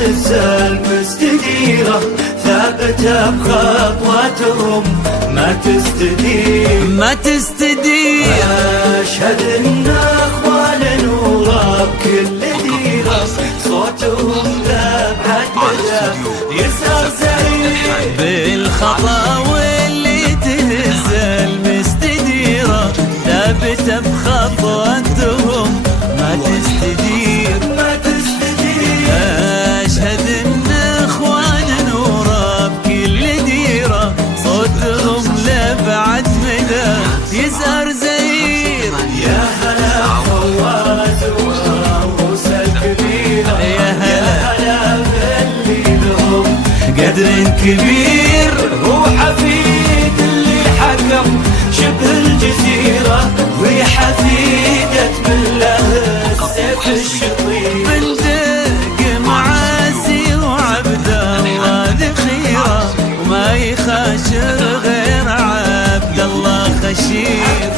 تهز المستديرة، ثابتة بخطواتهم ما تستدير. أشهد إن أخوان نورا بكل ديرة، صوتهم لأبعد مدى يسهر زين بالخطا واللي تهز المستديرة، ثابتة بخطواتهم ما تستدير. أشهد إن إخوان نورا بكل ديرة، صوتهم لأبعد مدى يزهر زين. يا هلا فواز وعروس الكبيرة، يا هلا باللي لهم قدر كبير. هو حفيد اللي حكم شبه الجزيرة، وهي حفيدة من له السيف الشطير. بندق معاسي وعبد الله ذخيرة، وما يخاشر غير عبد الله خشير.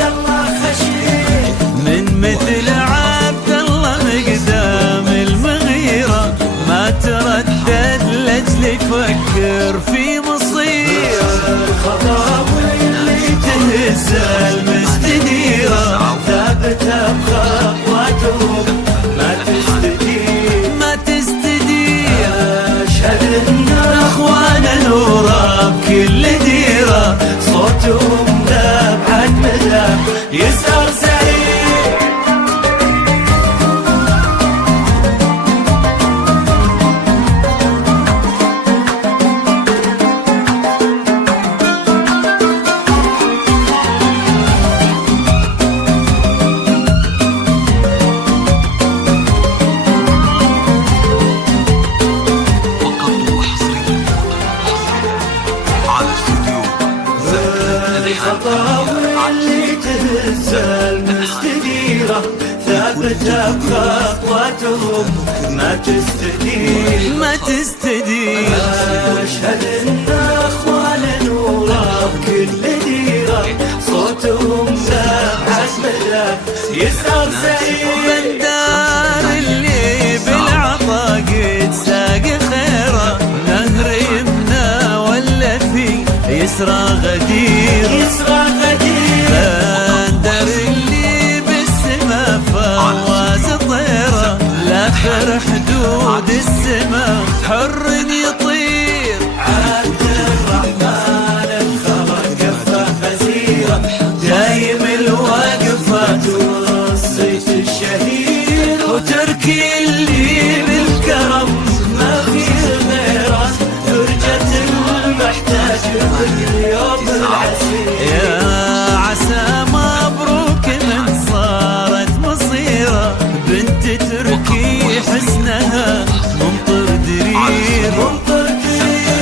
من مثل عبد الله مقدام المغيرة، ما تردد لجل يفكر في مصير. الخطاوي اللي تهز المستديرة، ثابتة بخطواتهم ما تستدير. أشهد إن أخوان نورا بكل ديرة، صوتهم لأبعد مدى يسهر زين. الخطاوي اللي تهز المستديرة، ثابتة بخطواتهم ما تستدير. أشهد إن أخوان نورا بكل ديرة، صوتهم لأبعد مدى يسهر زين. بندار اللي بالعطا قد ساق خيره، نهر يمنى ولا في يسرى غدير. بندر اللي بالسما فواز طيره، لاخر حدود السما حر يطير. عبد الرحمن الخبر كفه غزيرة، دايم الوقفات والصيت الشهير، وتركي اللي بالكرم ما فيه غيره، درجة المحتاج باليوم العسير. يا عسى مبروك من صارت مصيره، بنت تركي حسنها ممطر درير.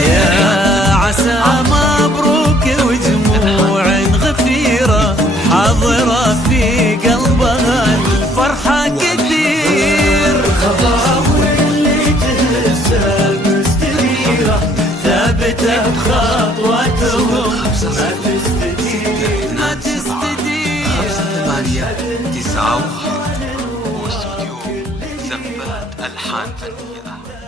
يا عسى مبروك وجموع غفيرة، حاضرة في قلبها الفرحة كثير. الخطاوي اللي تهز المستديرة، ثابتة بخطواتهم ما تستدير. 8 9 واستوديو زفات ألحان فنية.